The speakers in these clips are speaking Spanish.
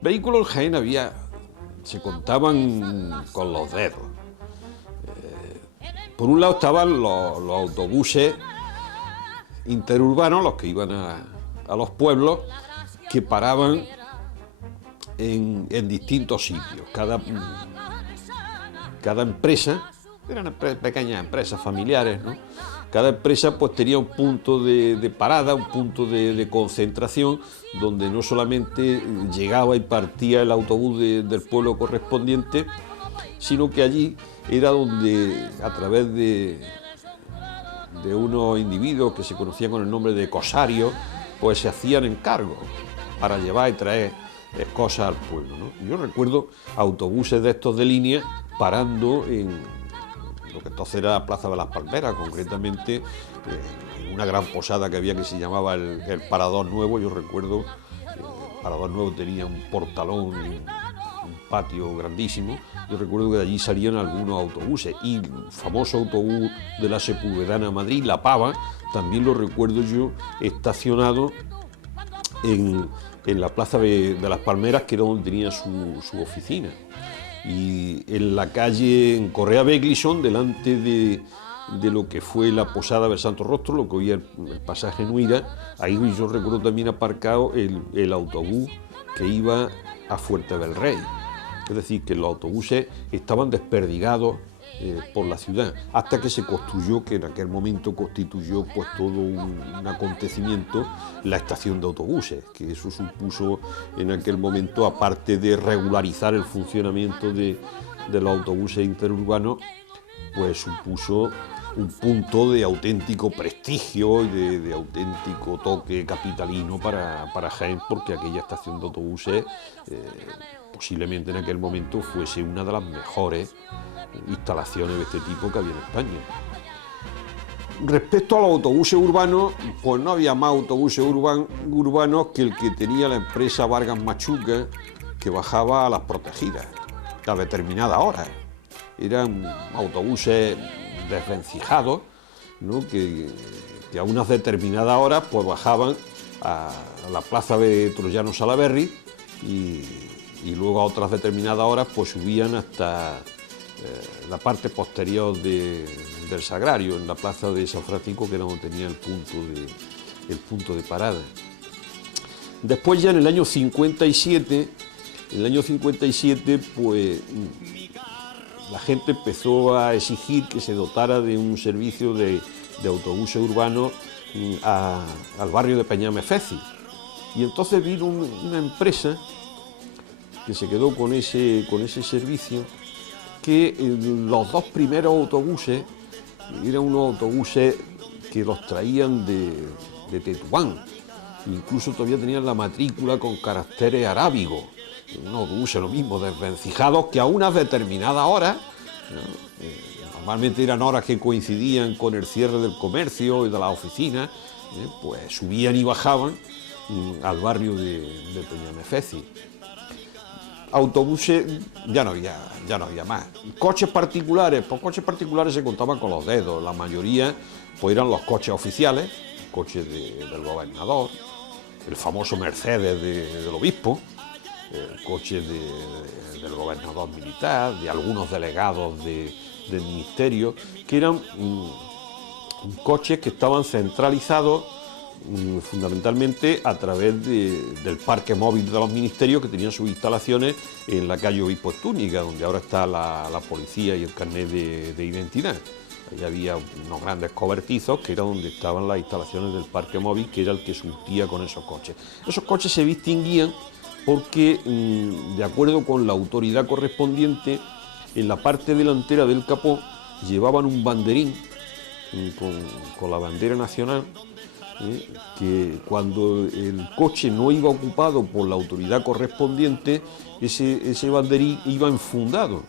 Vehículos en Jaén había, se contaban con los dedos. Por un lado estaban los autobuses interurbanos, los que iban a los pueblos, que paraban en distintos sitios. Cada empresa, eran pequeñas empresas familiares, ¿no? Cada empresa pues tenía un punto de parada, un punto de concentración, donde no solamente llegaba y partía el autobús del pueblo correspondiente, sino que allí era donde, a través de unos individuos que se conocían con el nombre de cosarios, pues se hacían encargos para llevar y traer cosas al pueblo, ¿no? Yo recuerdo autobuses de estos de línea parando en lo que entonces era la Plaza de las Palmeras, concretamente en una gran posada que había que se llamaba el Parador Nuevo. Yo recuerdo que el Parador Nuevo tenía un portalón y un patio grandísimo. Yo recuerdo que de allí salían algunos autobuses, y el famoso autobús de la Sepúlveda a Madrid, La Pava, también lo recuerdo yo estacionado en la Plaza de las Palmeras, que era donde tenía su oficina. Y en la calle, en Correa Beglison, delante de lo que fue la posada del Santo Rostro, lo que hoy es el pasaje Nuira, ahí yo recuerdo también aparcado el autobús que iba a Fuerte del Rey. Es decir, que los autobuses estaban desperdigados por la ciudad, hasta que se construyó, que en aquel momento constituyó pues todo un acontecimiento, la estación de autobuses, que eso supuso en aquel momento, aparte de regularizar el funcionamiento de los autobuses interurbanos, pues supuso un punto de auténtico prestigio y de auténtico toque capitalino para Jaén, porque aquella estación de autobuses posiblemente en aquel momento fuese una de las mejores instalaciones de este tipo que había en España. Respecto a los autobuses urbanos, pues no había más autobuses urbanos que el que tenía la empresa Vargas Machuca, que bajaba a las protegidas a determinadas horas. Eran autobuses desvencijados, ¿no? que a unas determinadas horas pues bajaban a la plaza de Troyano Salaberry y luego a otras determinadas horas pues subían hasta la parte posterior del Sagrario, en la plaza de San Francisco, que era donde tenía el punto de parada. Después, ya en el año 57, pues la gente empezó a exigir que se dotara de un servicio de autobuses urbanos al barrio de Peñamefeci. Y entonces vino una empresa que se quedó con ese servicio, que los dos primeros autobuses eran unos autobuses que los traían de Tetuán, incluso todavía tenían la matrícula con caracteres arábigos, unos autobuses lo mismo, desvencijados, que a unas determinadas horas, ¿no? Normalmente eran horas que coincidían con el cierre del comercio y de las oficinas, pues subían y bajaban al barrio de Peñamefeci. Autobuses ya no había más. Coches particulares, pues coches particulares se contaban con los dedos. La mayoría pues eran los coches oficiales, coches del gobernador, el famoso Mercedes del obispo, el coche del gobernador militar, de algunos delegados del ministerio, que eran coches que estaban centralizados fundamentalmente a través del parque móvil de los ministerios, que tenían sus instalaciones en la calle Obispo Estúñiga, donde ahora está la policía y el carnet de identidad. Allí había unos grandes cobertizos que era donde estaban las instalaciones del parque móvil, que era el que surtía con esos coches. Esos coches se distinguían porque, de acuerdo con la autoridad correspondiente, en la parte delantera del capó llevaban un banderín con la bandera nacional, que cuando el coche no iba ocupado por la autoridad correspondiente, ese banderín iba enfundado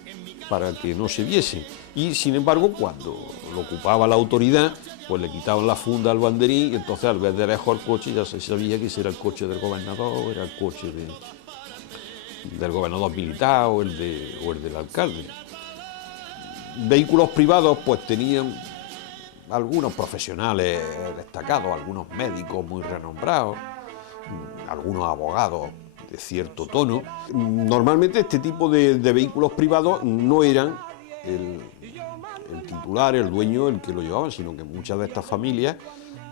para que no se viese. Y sin embargo, cuando lo ocupaba la autoridad, pues le quitaban la funda al banderín, y entonces al ver de lejos el coche ya se sabía que ese era el coche del gobernador, era el coche del gobernador militar o el del alcalde. Vehículos privados pues tenían algunos profesionales destacados, algunos médicos muy renombrados, algunos abogados cierto tono. Normalmente este tipo de vehículos privados no eran el titular, el dueño, el que lo llevaba, sino que muchas de estas familias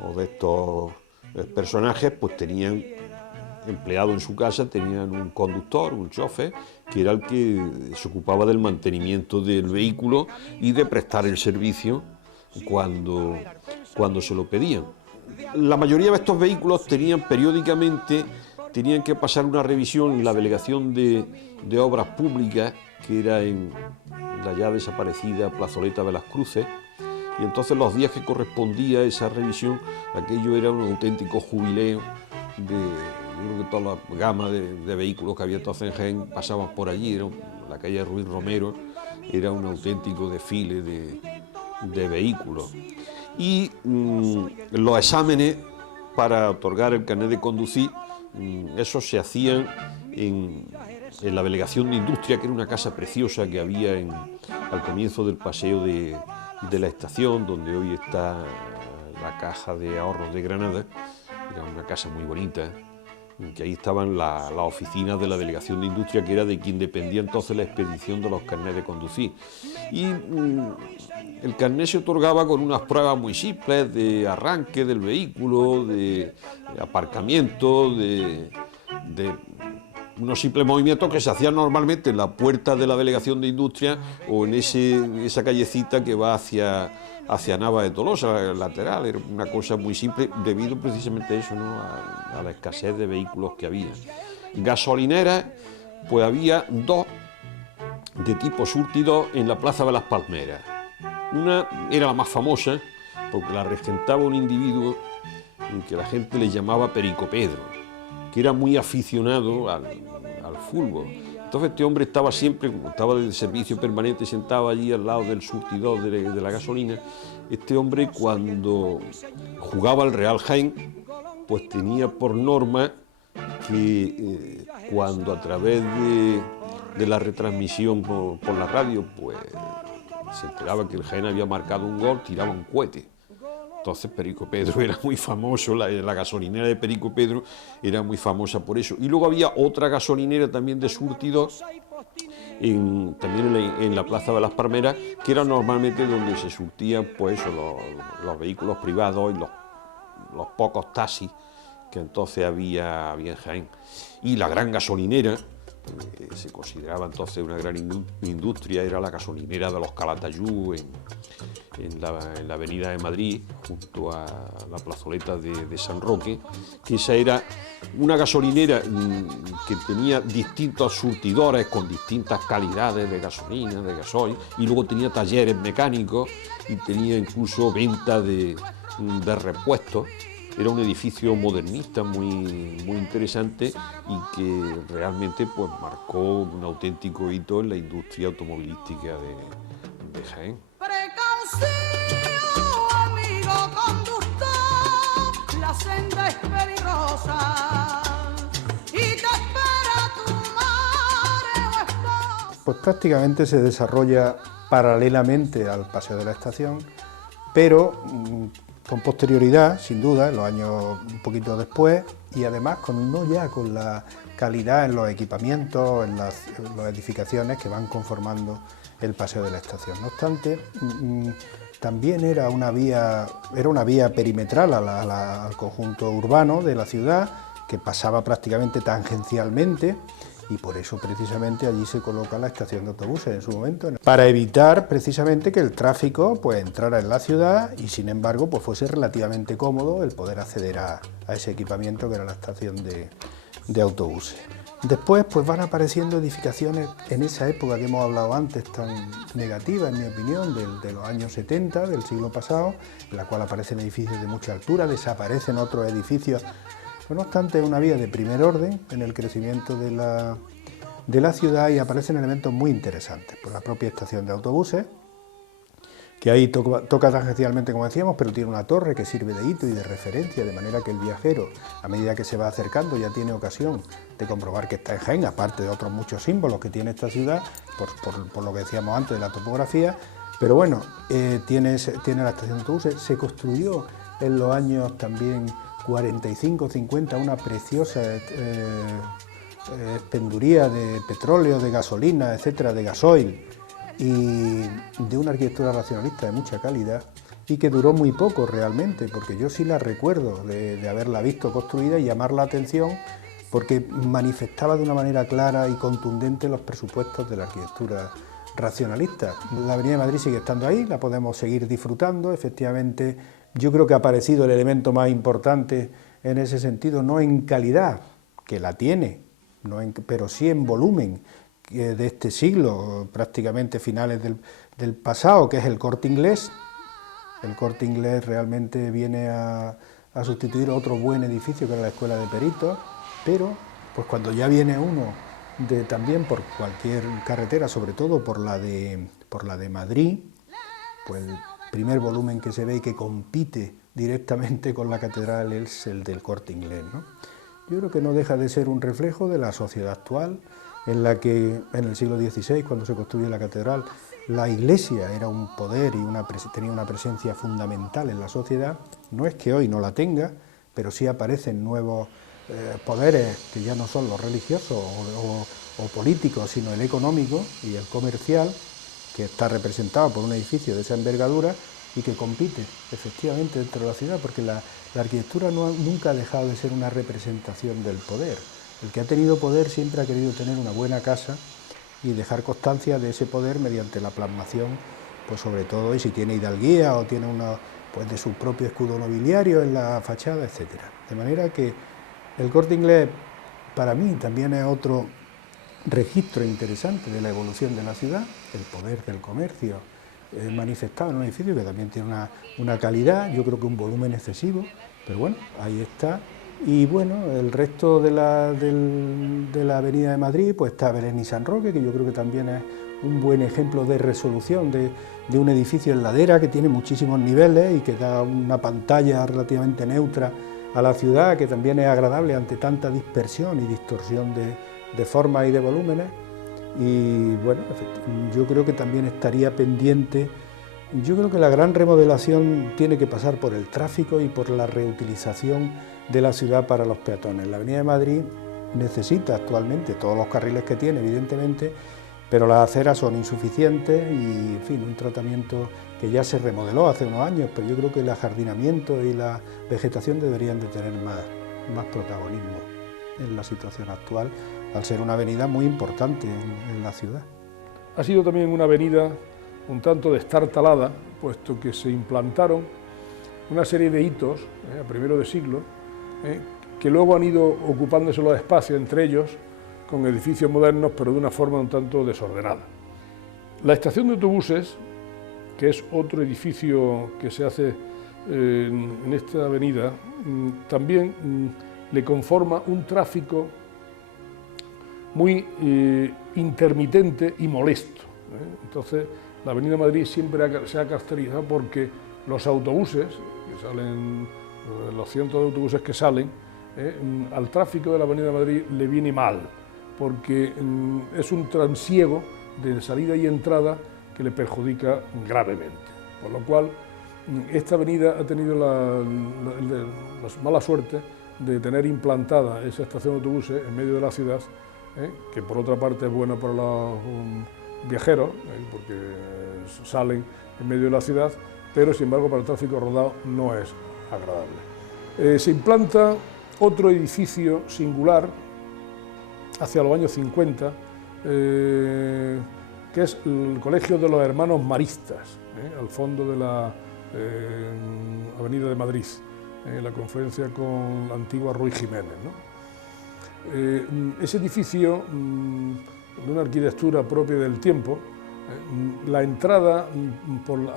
o de estos personajes pues tenían empleado en su casa, tenían un conductor, un chofer, que era el que se ocupaba del mantenimiento del vehículo y de prestar el servicio cuando se lo pedían. La mayoría de estos vehículos periódicamente tenían que pasar una revisión en la delegación de obras públicas, que era en la ya desaparecida Plazoleta de las Cruces, y entonces los días que correspondía a esa revisión, aquello era un auténtico jubileo yo creo que toda la gama de vehículos que había entonces en Jaén pasaban por allí, la calle Ruiz Romero era un auténtico desfile de vehículos. Y los exámenes para otorgar el carnet de conducir, esos se hacían en la delegación de Industria, que era una casa preciosa que había al comienzo del paseo de la estación, donde hoy está la Caja de Ahorros de Granada. Era una casa muy bonita, que ahí estaban las oficinas de la Delegación de Industria, que era de quien dependía entonces la expedición de los carnets de conducir. Y el carnet se otorgaba con unas pruebas muy simples de arranque del vehículo, de aparcamiento, de unos simples movimientos que se hacían normalmente en la puerta de la Delegación de Industria o en esa callecita que va hacia Nava de Tolosa, lateral. Era una cosa muy simple debido precisamente a eso, ¿no? a la escasez de vehículos que había. Gasolineras, pues había dos de tipo surtidor en la Plaza de las Palmeras. Una era la más famosa porque la regentaba un individuo que la gente le llamaba Perico Pedro, que era muy aficionado al fútbol. Entonces este hombre estaba siempre, como estaba de servicio permanente, sentado allí al lado del surtidor de la gasolina. Este hombre, cuando jugaba al Real Jaén, pues tenía por norma que cuando a través de la retransmisión por la radio, pues se enteraba que el Jaén había marcado un gol, tiraba un cohete. Entonces Perico Pedro era muy famoso, la gasolinera de Perico Pedro era muy famosa por eso. Y luego había otra gasolinera también de surtidor, también en la Plaza de las Palmeras, que era normalmente donde se surtían pues, los vehículos privados y los pocos taxis que entonces había en Jaén. Y la gran gasolinera, se consideraba entonces una gran industria, era la gasolinera de los Calatayud en la avenida de Madrid, junto a la plazoleta de San Roque, que esa era una gasolinera que tenía distintos surtidores con distintas calidades de gasolina, de gasoil, y luego tenía talleres mecánicos y tenía incluso venta de repuestos. Era un edificio modernista muy interesante y que realmente pues, marcó un auténtico hito en la industria automovilística de Jaén. Amigo conductor, la senda es peligrosa y te espera tu madre o esposa. Pues prácticamente se desarrolla paralelamente al Paseo de la Estación, pero con posterioridad, sin duda, en los años un poquito después, y además no ya con la calidad en los equipamientos, en las edificaciones que van conformando el Paseo de la Estación. No obstante, también era una vía perimetral al conjunto urbano de la ciudad, que pasaba prácticamente tangencialmente, y por eso precisamente allí se coloca la estación de autobuses en su momento, para evitar precisamente que el tráfico pues entrara en la ciudad y sin embargo pues fuese relativamente cómodo el poder acceder a ese equipamiento que era la estación de autobuses. Después pues van apareciendo edificaciones en esa época que hemos hablado antes tan negativa, en mi opinión, de los años 70 del siglo pasado, en la cual aparecen edificios de mucha altura, desaparecen otros edificios. No obstante, es una vía de primer orden en el crecimiento de la ciudad y aparecen elementos muy interesantes, por la propia estación de autobuses, que ahí toca tangencialmente, como decíamos, pero tiene una torre que sirve de hito y de referencia, de manera que el viajero, a medida que se va acercando, ya tiene ocasión de comprobar que está en Jaén, aparte de otros muchos símbolos que tiene esta ciudad, por lo que decíamos antes de la topografía. Pero bueno, tiene la estación de autobuses, se construyó en los años también 45-50 una preciosa expenduría de petróleo, de gasolina, etcétera, de gasoil, y de una arquitectura racionalista de mucha calidad, y que duró muy poco realmente, porque yo sí la recuerdo de haberla visto construida y llamar la atención, porque manifestaba de una manera clara y contundente los presupuestos de la arquitectura racionalista. La Avenida de Madrid sigue estando ahí, la podemos seguir disfrutando, efectivamente yo creo que ha aparecido el elemento más importante en ese sentido, no en calidad, que la tiene, pero sí en volumen de este siglo, prácticamente finales del pasado, que es el Corte Inglés. El Corte Inglés realmente viene a sustituir otro buen edificio que era la Escuela de Peritos, pero pues cuando ya viene uno también por cualquier carretera, sobre todo por la de Madrid, pues el primer volumen que se ve y que compite directamente con la catedral es el del Corte Inglés, ¿no? Yo creo que no deja de ser un reflejo de la sociedad actual, en la que en el siglo XVI, cuando se construye la catedral, la Iglesia era un poder y tenía una presencia fundamental en la sociedad. No es que hoy no la tenga, pero sí aparecen nuevos poderes que ya no son los religiosos o políticos, sino el económico y el comercial, que está representado por un edificio de esa envergadura y que compite efectivamente dentro de la ciudad, porque la arquitectura nunca ha dejado de ser una representación del poder. El que ha tenido poder siempre ha querido tener una buena casa y dejar constancia de ese poder mediante la plasmación, pues sobre todo, y si tiene hidalguía o tiene pues de su propio escudo nobiliario en la fachada, etcétera. De manera que el Corte Inglés para mí también es otro registro interesante de la evolución de la ciudad, el poder del comercio manifestado en un edificio que también tiene una calidad, yo creo que un volumen excesivo, pero bueno, ahí está. Y bueno, el resto de la Avenida de Madrid, pues está Belén y San Roque, que yo creo que también es un buen ejemplo de resolución de un edificio en ladera que tiene muchísimos niveles y que da una pantalla relativamente neutra a la ciudad, que también es agradable ante tanta dispersión y distorsión de formas y de volúmenes. Y bueno, yo creo que también estaría pendiente. Yo creo que la gran remodelación tiene que pasar por el tráfico y por la reutilización de la ciudad para los peatones. La Avenida de Madrid necesita actualmente todos los carriles que tiene, evidentemente, pero las aceras son insuficientes y, en fin, un tratamiento que ya se remodeló hace unos años, pero yo creo que el ajardinamiento y la vegetación deberían de tener más protagonismo en la situación actual, al ser una avenida muy importante en la ciudad. Ha sido también una avenida un tanto destartalada, puesto que se implantaron una serie de hitos a primero de siglo, que luego han ido ocupándose los espacios entre ellos con edificios modernos, pero de una forma un tanto desordenada. La estación de autobuses, que es otro edificio que se hace en esta avenida, también le conforma un tráfico muy intermitente y molesto. Entonces, la Avenida de Madrid siempre se ha caracterizado porque los autobuses, que salen, los cientos de autobuses que salen, al tráfico de la Avenida de Madrid le viene mal, porque es un transiego de salida y entrada que le perjudica gravemente. Por lo cual, esta avenida ha tenido la mala suerte de tener implantada esa estación de autobuses en medio de la ciudad, que por otra parte es buena para los viajeros, porque salen en medio de la ciudad, pero sin embargo para el tráfico rodado no es agradable. Se implanta otro edificio singular hacia los años 50, que es el Colegio de los Hermanos Maristas, al fondo de la Avenida de Madrid, en la confluencia con la antigua Ruy Jiménez, ¿no? Ese edificio, de una arquitectura propia del tiempo, la entrada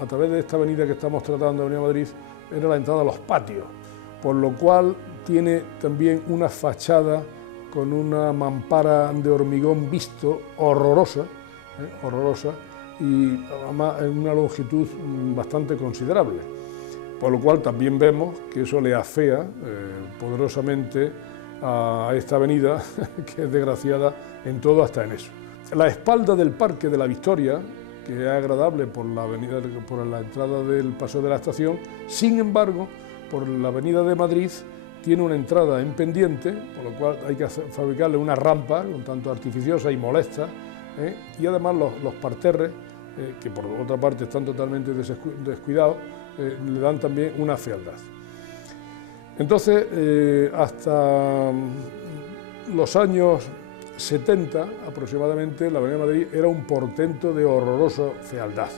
a través de esta avenida que estamos tratando, Avenida Madrid, era la entrada a los patios, por lo cual tiene también una fachada con una mampara de hormigón visto horrorosa, y además en una longitud bastante considerable, por lo cual también vemos que eso le afea poderosamente a esta avenida, que es desgraciada en todo, hasta en eso. La espalda del Parque de la Victoria, que es agradable por la avenida, por la entrada del Paseo de la Estación, sin embargo, por la Avenida de Madrid tiene una entrada en pendiente, por lo cual hay que fabricarle una rampa un tanto artificiosa y molesta, y además los parterres, que por otra parte están totalmente descuidados, le dan también una fealdad. Entonces, hasta los años 70 aproximadamente, la Avenida de Madrid era un portento de horrorosa fealdad.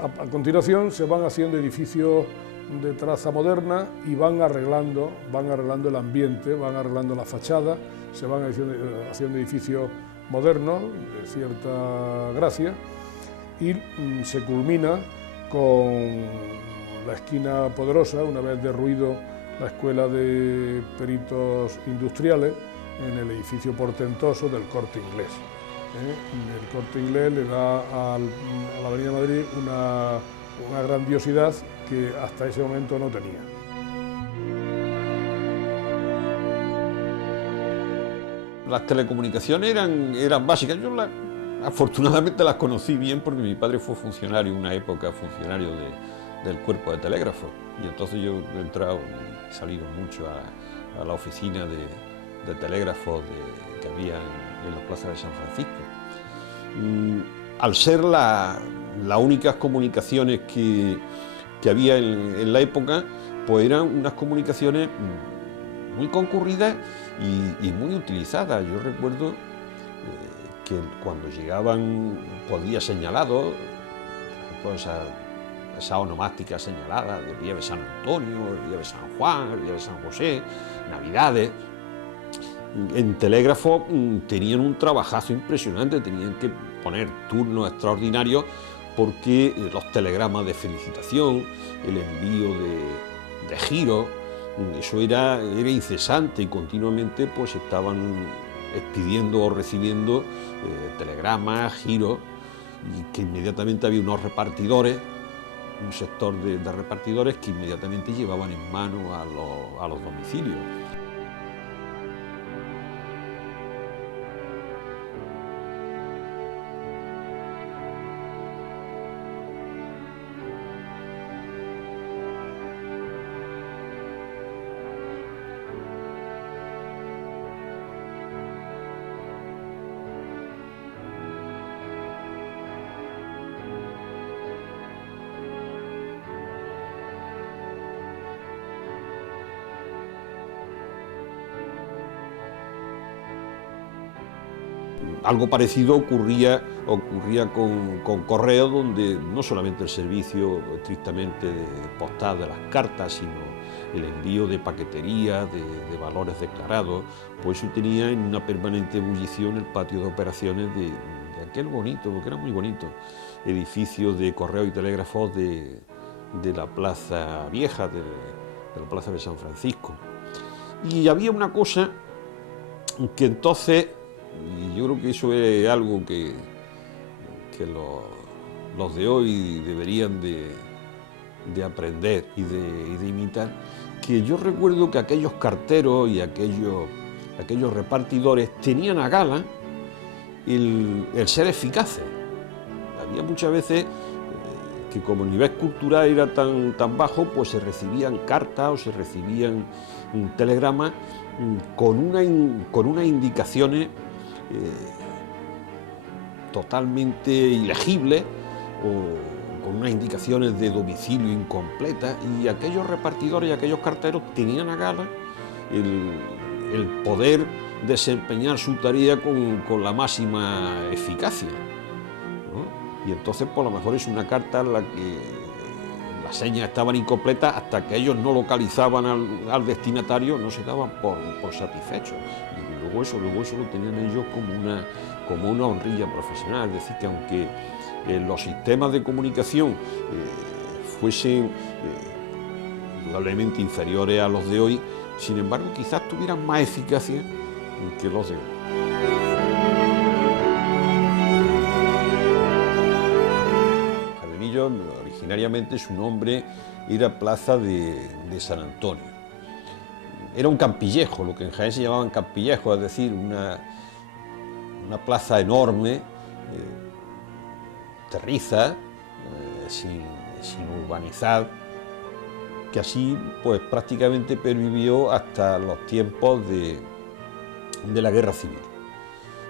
A continuación se van haciendo edificios de traza moderna y van arreglando el ambiente, van arreglando la fachada, se van haciendo edificios modernos de cierta gracia y se culmina con la esquina Poderosa, una vez derruido la Escuela de Peritos Industriales, en el edificio portentoso del Corte Inglés. El Corte Inglés le da a la Avenida Madrid una grandiosidad que hasta ese momento no tenía. Las telecomunicaciones eran básicas. Yo afortunadamente las conocí bien porque mi padre fue funcionario, una época funcionario del cuerpo de telégrafos, y entonces yo he entrado y salido mucho a la oficina de telégrafos que había en la plaza de San Francisco. Al ser las únicas comunicaciones que había en la época, pues eran unas comunicaciones muy concurridas y muy utilizadas. Yo recuerdo que cuando llegaban por días señalados, por ejemplo, esa onomástica señalada del día de San Antonio, el día de San Juan, el día de San José, Navidades, en telégrafo tenían un trabajazo impresionante, tenían que poner turnos extraordinarios porque los telegramas de felicitación, el envío de giros, eso era incesante y continuamente pues estaban expidiendo o recibiendo telegramas, giros, y que inmediatamente había unos repartidores, un sector de repartidores que inmediatamente llevaban en mano a los domicilios. Algo parecido ocurría con correo, donde no solamente el servicio estrictamente postal de las cartas, sino el envío de paquetería, de valores declarados, pues eso tenía en una permanente ebullición el patio de operaciones de aquel bonito, porque era muy bonito, edificio de correo y telégrafos de la Plaza Vieja, de la Plaza de San Francisco. Y había una cosa que entonces, y yo creo que eso es algo que los de hoy deberían de aprender y de imitar, que yo recuerdo que aquellos carteros y aquellos repartidores tenían a gala el ser eficaces. Había muchas veces que como el nivel cultural era tan bajo, pues se recibían cartas o se recibían telegramas con unas indicaciones totalmente ilegibles o con unas indicaciones de domicilio incompletas, y aquellos repartidores y aquellos carteros tenían a gala el poder desempeñar su tarea con la máxima eficacia, ¿no? Y entonces, pues a lo mejor es una carta en la que las señas estaban incompletas, hasta que ellos no localizaban al destinatario, no se daban por satisfechos. Y luego eso lo tenían ellos como una honrilla profesional. Es decir, que aunque los sistemas de comunicación fuesen indudablemente inferiores a los de hoy, sin embargo, quizás tuvieran más eficacia que los de hoy. Jarenillo, originariamente su nombre era Plaza de San Antonio. Era un campillejo, lo que en Jaén se llamaban campillejos, es decir, una plaza enorme, terriza, sin urbanizar, que así pues prácticamente pervivió hasta los tiempos de la Guerra Civil.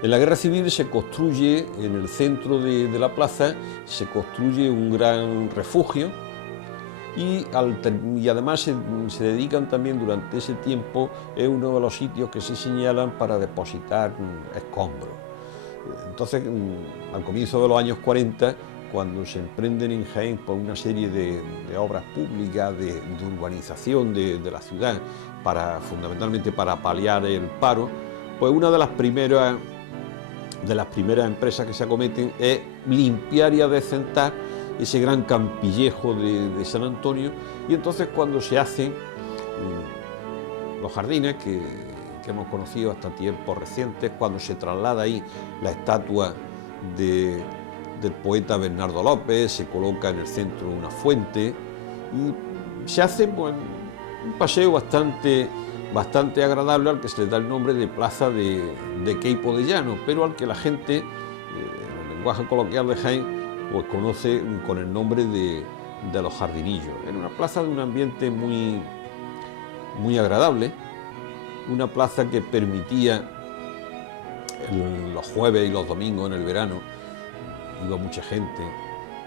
En la Guerra Civil se construye, en el centro de la plaza, se construye un gran refugio y además se dedican también durante ese tiempo, es uno de los sitios que se señalan para depositar escombros. Entonces, al comienzo de los años 40, cuando se emprenden en Jaén por una serie de obras públicas, de urbanización de la ciudad, fundamentalmente para paliar el paro, pues una de las primeras empresas que se acometen es limpiar y adecentar ese gran campillejo de San Antonio, y entonces cuando se hacen los jardines que hemos conocido hasta tiempos recientes, cuando se traslada ahí la estatua del poeta Bernardo López, se coloca en el centro una fuente y se hace pues, un paseo bastante agradable al que se le da el nombre de Plaza de Queipo de Llano, pero al que la gente, en el lenguaje coloquial de Jaén, pues conoce con el nombre de los Jardinillos. Era una plaza de un ambiente muy agradable, una plaza que permitía los jueves y los domingos en el verano, iba mucha gente,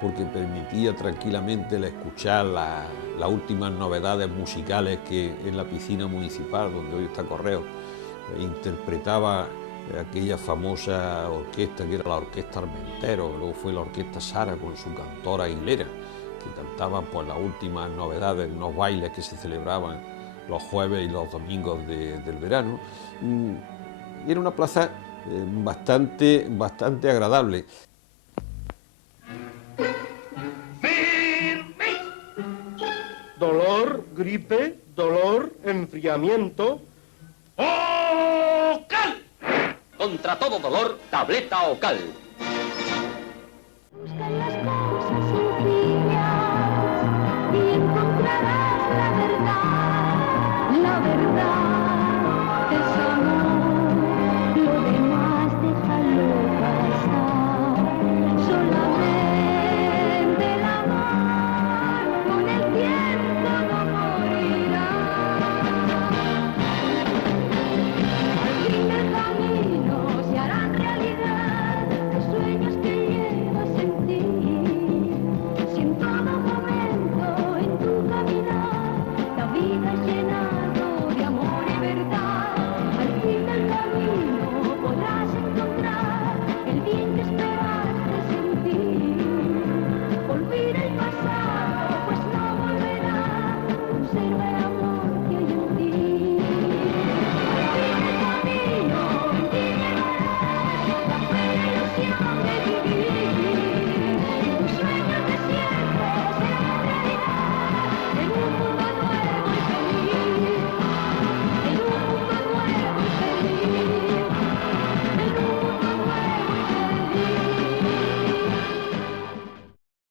porque permitía tranquilamente escuchar las últimas novedades musicales que en la piscina municipal, donde hoy está Correo, interpretaba aquella famosa orquesta que era la Orquesta Armentero, luego fue la Orquesta Sara con su cantora Hilera, que cantaban pues las últimas novedades, unos bailes que se celebraban los jueves y los domingos del verano. Y era una plaza bastante agradable. Dolor, gripe, dolor, enfriamiento. ¡Ocal! Contra todo dolor, tableta Ocal.